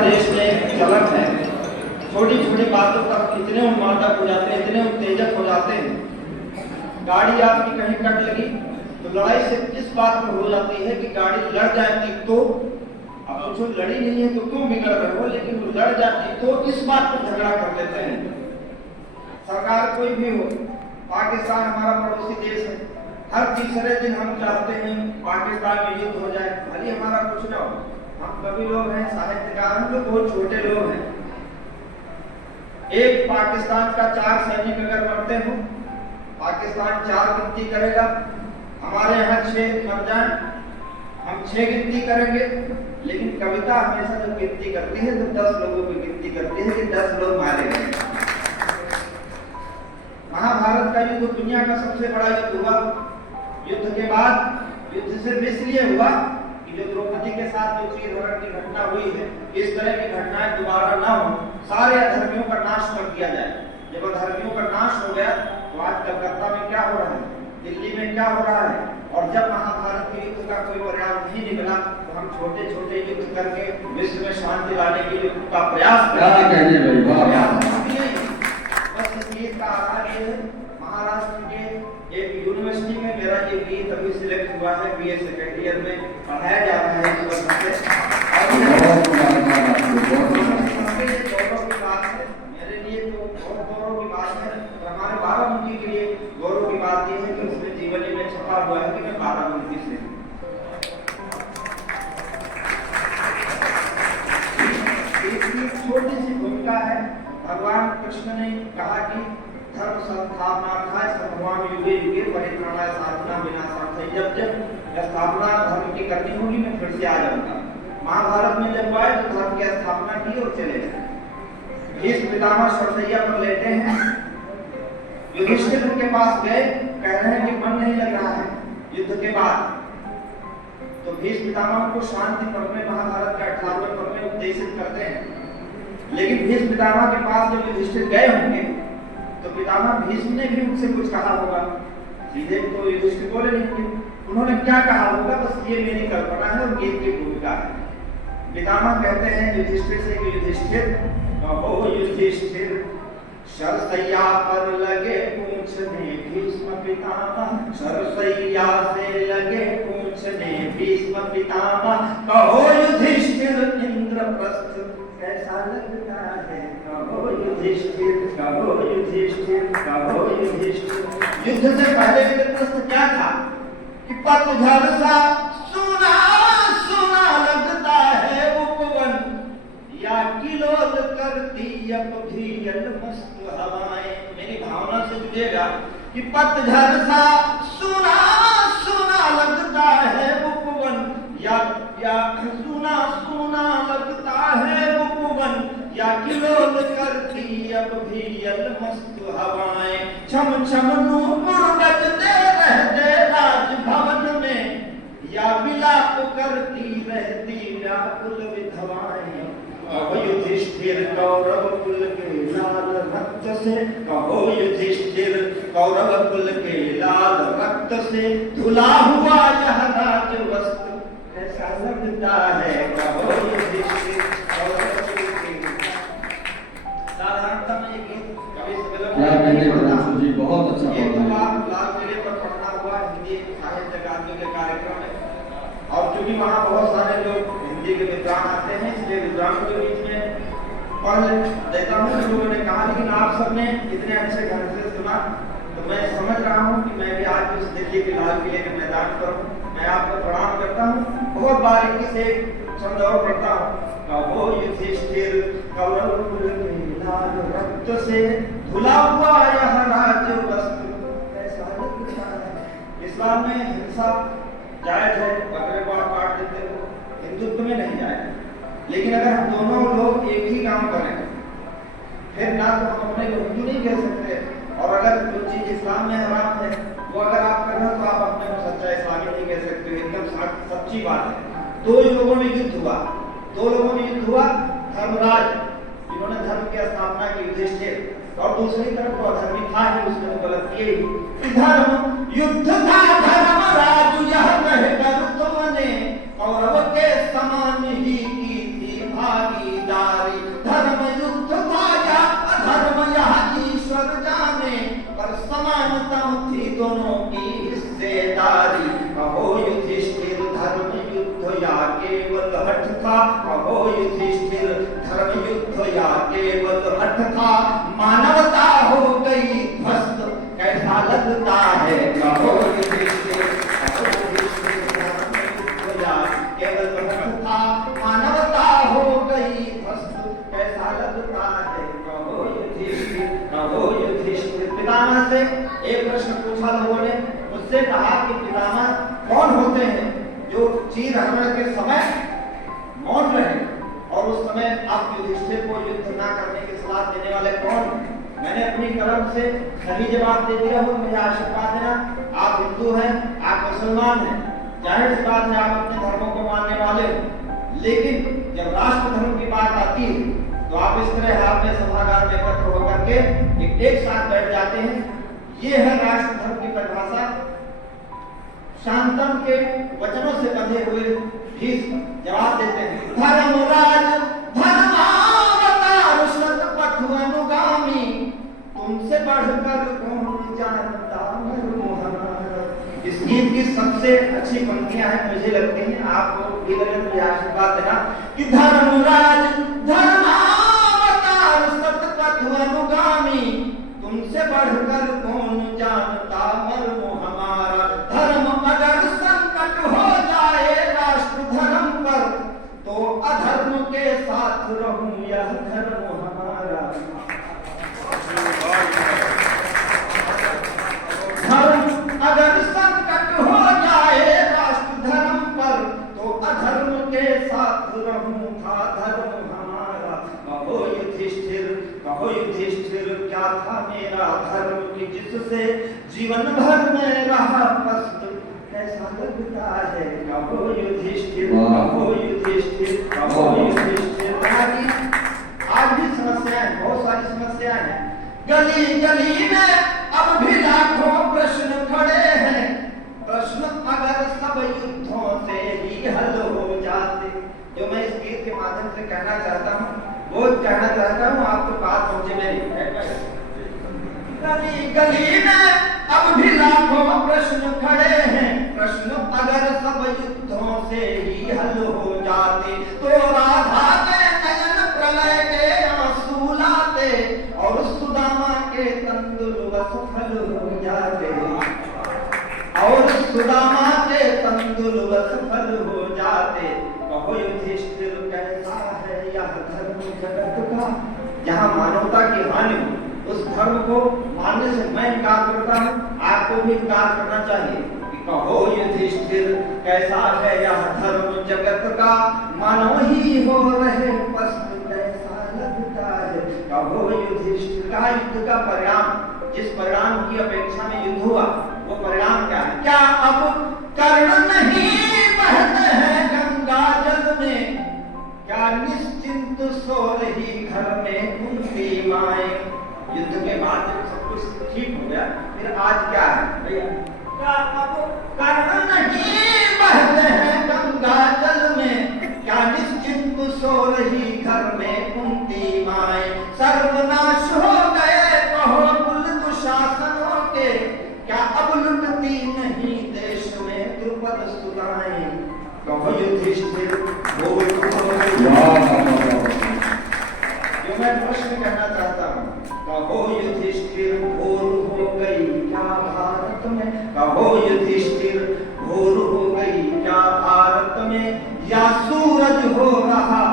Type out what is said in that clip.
देश में एक चलन है, छोटी छोटी बातों पर इतने उन्मादक हो जाते हैं, इतने उत्तेजक हो जाते हैं। गाड़ी आपकी कहीं कट लगी तो लड़ाई से इस बात पर हो जाती है कि गाड़ी लड़ जाती तो अब पूछो लड़ी नहीं है तो क्यों बिगड़ रहे हो, लेकिन वो लड़ जाती तो इस बात पर झगड़ा कर लेते हैं। सरकार कोई भी हो, पाकिस्तान हमारा पड़ोसी देश है, हर तीसरे दिन हम चाहते हैं पाकिस्तान में युद्ध हो जाए, भले हमारा कुछ ना हो। हम कवि लोग हैं, साहित्यकार, हम लोग बहुत छोटे लोग हैं। एक पाकिस्तान का 4 सैनिक अगर मरते हो, पाकिस्तान 4 गिनती करेगा, हमारे यहाँ 6 मर जाए, हम 6 गिनती करेंगे। लेकिन कविता हमेशा जब गिनती करती है तो 10 लोगों की गिनती करती है कि 10 लोग मारे गए। महाभारत का युद्ध दुनिया का सबसे बड़ा युद्ध हुआ। युद्ध के बाद युद्ध सिर्फ इसलिए हुआ कि जो द्रौपदी के साथ जो चीरहरण की घटना हुई है, इस तरह की घटनाएं दोबारा ना हो, सारे अधर्मियों का नाश कर दिया जाए। जब अधर्मियों का नाश हो गया तो आज कलकत्ता में क्या हो रहा है, दिल्ली में क्या हो रहा है, और जब महाभारत के युद्ध का कोई परिणाम नहीं निकला तो हम छोटे छोटे युद्ध करके विश्व में शांति लाने के लिए का प्रयास बस इस गीत का आधार ये है। महाराष्ट्र के एक यूनिवर्सिटी में मेरा ये गीत अभी सिलेक्ट हुआ है, बीए सेकेंड ईयर में पढ़ाया जा रहा है इस वर्ष से। गौरव की बात है, मेरे लिए तो बहुत गौरव की बात है, और हमारे बाराबंकी के लिए गौरव की बात यह है कि उसमें जीवनी में छपा हुआ है कि मैं बाराबंकी से। छोटी सी भूमिका है। भगवान कृष्ण ने कहा कि धर्म संस्थापनार्थाय सर्वधर्मान् युगे युगे परित्राणाय साधना विनाशार्थाय। जब जब स्थापना धर्म की करनी होगी मैं फिर से आ जाऊंगा। महाभारत में जब आए तो धर्म की स्थापना की और चले गए। भीष्म पितामह सरसैया पर लेटे हैं, युधिष्ठिर उनके पास गए, कह रहे हैं कि मन नहीं लग रहा है युद्ध के बाद। तो भीष्म पितामह को शांति पर्व में, महाभारत का 18वें पर्व में उपदेशित करते हैं। लेकिन भीष्म पितामह के पास जब युधिष्ठिर गए होंगे तो पितामह भीष्म ने भी उनसे कुछ कहा होगा, सीधे तो युधिष्ठिर बोले नहीं होंगे। उन्होंने क्या कहा होगा, बस ये मेरी कल्पना है और गीत की भूमिका है। पितामह कहते हैं युधिष्ठिर से कि युधिष्ठिर कहो युधिष्ठिर, सरसैया पर लगे पूछने भीष्म पितामह, सरसैया से लगे पूछने भीष्म पितामह, कहो युधिष्ठिर इंद्रप्रस्थ कैसा लगता है, कहो युधिष्ठिर, कहो युधिष्ठिर, कहो युधिष्ठिर। युद्ध से पहले इंद्रप्रस्थ क्या था कि पतझड़ सा सुना सुना लगता है उपवन, या किलोल करती अब भी मस्त हवाएं। मेरी भावना से जुड़ेगा कि पतझड़ सा सुना सुना लगता है उपवन, या सुना सुना लगता है उपवन, या किलोल करती अब भी मस्त हवाएं। छम छम नूपुर बजते रहते राजभवन में, या विलाप करती रहती व्याकुल विधवाएं। कहो युधिष्ठिर कौरव कुल के लाल रक्त से, कहो युधिष्ठिर कौरव कुल के लाल रक्त से धुला हुआ यह राजवस्त्र कैसा लगता है, कहो युधिष्ठिर कौरव कुल के। साधारणतः में ये गीत कवि सम्मेलन जी बहुत अच्छा ये तो आप लाल किले पर पढ़ना हुआ हिंदी साहित्य अकादमी के कार्यक्रम में, और चूंकि वहाँ बहुत सारे लोग हिंदी के विद्वान आते हैं इसलिए विद्वानों के बीच में पढ़ देता हूँ। लोगों ने कहा लेकिन आप सबने इतने अच्छे ढंग से सुना तो मैं समझ रहा हूँ कि मैं भी आज उस दिल्ली के लाल किले के मैदान पर हूँ। मैं आपको प्रणाम करता हूँ, बहुत बारीकी से छंद और पढ़ता हूँ। कहो युधिष्ठिर कौरव कुल के लाल रक्त से धुला हुआ यह राजवस्त्र कैसा लगता है। इस्लाम में हिंसा जायज है, बकरे को आप काट देते हो, हिंदुत्व में नहीं जाएगा। लेकिन अगर हम दोनों लोग एक ही काम करें फिर ना तो हम अपने को हिंदू नहीं कह सकते, और अगर जो चीज इस्लाम में हराम है वो अगर आप कर रहे हो तो आप अपने को सच्चा इस्लामी नहीं कह सकते। एकदम सच्ची बात है। 2 लोगों में युद्ध हुआ, 2 लोगों में युद्ध हुआ। धर्मराज जिन्होंने धर्म की स्थापना की युधिष्ठिर, और दूसरी तरफ वो अधर्मी था ही, उसने तो गलत किए ही। धर्म युद्ध था धर्मराज यह कहकर तुमने कौरव के समान ही की थी भागीदारी। कहो युधिष्ठिर धर्म युद्ध या केवल अर्थ था, मानवता हो गई ध्वस्त कैसा लगता है, कहो युधिष्ठिर केवल अर्थ था, मानवता हो गई ध्वस्त कैसा लगता है, कहो युधिष्ठिर, कहो युधिष्ठिर। पितामह से एक प्रश्न पूछा लोगों ने, मुझसे कहा कि पितामह कौन होते हैं जो चीर हरण के समय मौन रहे, और उस समय आप युधिष्ठिर को युद्ध न करने की सलाह देने वाले कौन? मैंने अपनी कलम से सही जवाब दे दिया हो, मुझे आशीर्वाद देना। आप हिंदू हैं, आप मुसलमान हैं, जाहिर सी बात है आप अपने धर्मों को मानने वाले हो, लेकिन जब राष्ट्र धर्म की बात आती है तो आप इस तरह हाथ में सभागार में एकत्र होकर के एक साथ बैठ जाते हैं। ये है राष्ट्र धर्म की परिभाषा। शांतनु के वचनों से बंधे हुए भीष्म जवाब देते हैं, धर्मराज धर्मावतार सत पथ अनुगामी, तुमसे बढ़कर कौन जानता इस गीत की सबसे अच्छी पंक्तियां हैं, मुझे लगती हैं। आपको भी लगे तो आशीर्वाद देना कि धर्मराज धर्मावतार सत पथ अनुगामी, तुमसे बढ़कर कौन जानता मर्म हमारा। धर्म अगर संकट हो जाए राष्ट्र धर्म पर, तो अधर्म के साथ रहूं यह धर्म हमारा। धर्म अगर संकट हो जाए राष्ट्र धर्म पर, तो अधर्म के साथ रहूं था धर्म हमारा। कहो युधिष्ठिर, कहो युधिष्ठिर क्या था मेरा धर्म कि जिससे जीवन भर में रहा पस्त कैसा लगता है, कहो युधिष्ठिर, कहो युधिष्ठिर, कहो युधिष्ठिर। आज भी समस्याएं, बहुत सारी समस्याएं हैं। गली गली में अब भी लाखों प्रश्न खड़े हैं, प्रश्न अगर सब युद्धों से ही हल हो जाते। जो मैं इस गीत के माध्यम से कहना चाहता हूँ वो कहना चाहता हूँ, आपको बात समझे मेरी। गली गली में अब भी लाखों प्रश्न खड़े हैं, प्रश्न अगर सब युद्धों से ही हल हो जाते, तो राधा के नयन प्रलय के आंसू लाते, और सुदामा के तंदुल सफल हो जाते, और सुदामा के तंदुल सफल हो जाते। कहो युधिष्ठिर कैसा है यह धर्म जगत का, यहाँ मानवता की हानि हो, उस धर्म को मानने से मैं इनकार करता हूँ, आपको भी इनकार करना चाहिए। कि कहो युधिष्ठिर कैसा है यह धर्म जगत का, मानव ही हो रहे पस्त कैसा लगता है, कहो युधिष्ठिर। का युद्ध का परिणाम, जिस परिणाम की अपेक्षा में युद्ध हुआ, वो परिणाम क्या है? क्या अब कर्ण नहीं बहते हैं गंगा जल में, क्या निश्चिंत सो रही घर में कुंती माए। युद्ध के बाद जब सब कुछ ठीक हो गया, फिर आज क्या है भैया? क्या अब कर्ण नहीं बहते हैं गंगा जल में, क्या निश्चिंत सो रही घर में कुंती माए। सर्वनाश हो गए कहो कुल दुशासनों के, क्या अब लुटती नहीं देश में द्रुपद सुताएं, कहो युधिष्ठिर बोल। जो मैं प्रश्न कहना चाहता हूँ, कहो युधिष्ठिर भोर हो गई क्या भारत में, कहो युधिष्ठिर भोर हो गई क्या भारत में, या सूरज हो रहा